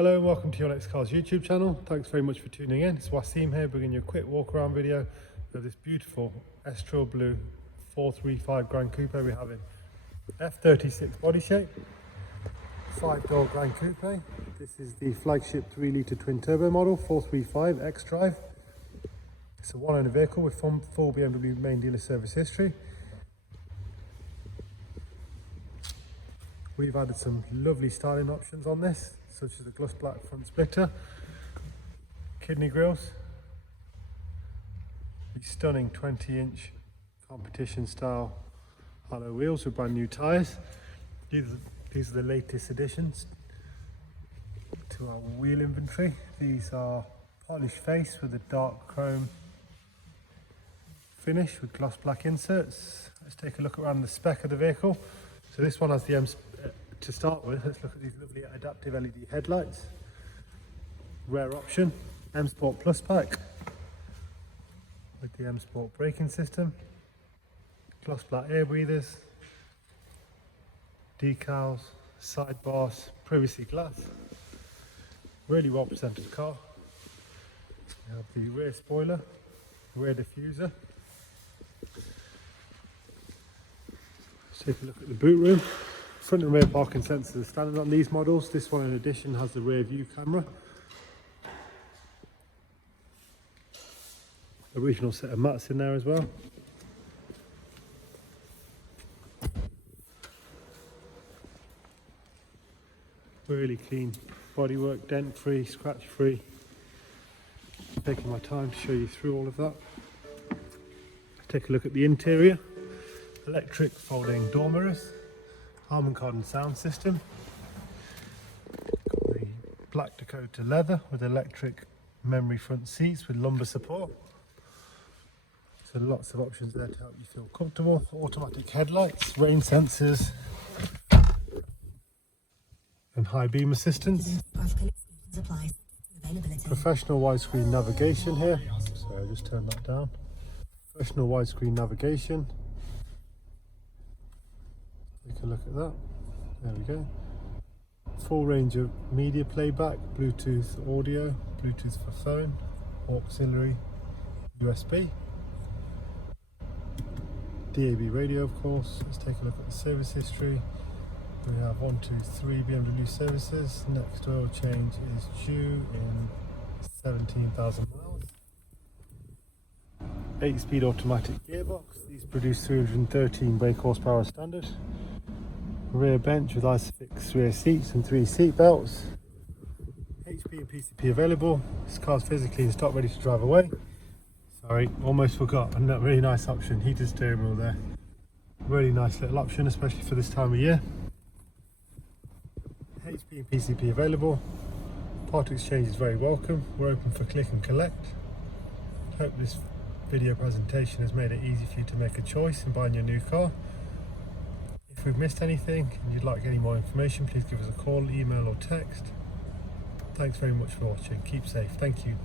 Hello and welcome to Your Next Cars YouTube channel. Thanks very much for tuning in. It's Wasim here, bringing you a quick walk around video of this beautiful Estral Blue 435 Grand Coupe we have in F36 body shape, 5-door Grand Coupe. This is the flagship 3-litre twin turbo model 435 X-Drive. It's a one-owner vehicle with full BMW main dealer service history. We've added some lovely styling options on this, such as the gloss black front splitter, kidney grills, these stunning 20-inch competition style alloy wheels with brand new tyres. These are the latest additions to our wheel inventory. These are polished face with a dark chrome finish with gloss black inserts. Let's take a look around the spec of the vehicle. So this one has the to start with, let's look at these lovely adaptive LED headlights. Rare option, M Sport Plus pack with the M Sport braking system, gloss black air breathers, decals, side bars, privacy glass. Really well presented car. We have the rear spoiler, rear diffuser. Let's take a look at the boot room. Front and rear parking sensors are standard on these models. This one in addition has the rear view camera. Original set of mats in there as well. Really clean bodywork, dent free, scratch free. Taking my time to show you through all of that. Take a look at the interior. Electric folding door mirrors, Harman Kardon sound system. Got the black Dakota leather with electric memory front seats with lumbar support. So lots of options there to help you feel comfortable. Automatic headlights, rain sensors, and high beam assistance. Professional widescreen navigation here. Sorry, I just turned that down. Professional widescreen navigation. Take a look at that. There we go. Full range of media playback, Bluetooth audio, Bluetooth for phone, auxiliary, USB, DAB radio of course. Let's take a look at the service history. We have 3 BMW services. Next oil change is due in 17,000 miles. 8-speed automatic gearbox. These produce 313 brake horsepower standard. Rear bench with Isofix rear seats and 3 seat belts. HP and PCP available. This car's physically in stock, ready to drive away. Sorry, almost forgot. And that really nice option, heated steering wheel there. Really nice little option, especially for this time of year. HP and PCP available. Part exchange is very welcome. We're open for click and collect. Hope this video presentation has made it easy for you to make a choice in buying your new car. If we've missed anything and you'd like any more information, please give us a call, email or text. Thanks very much for watching. Keep safe. Thank you.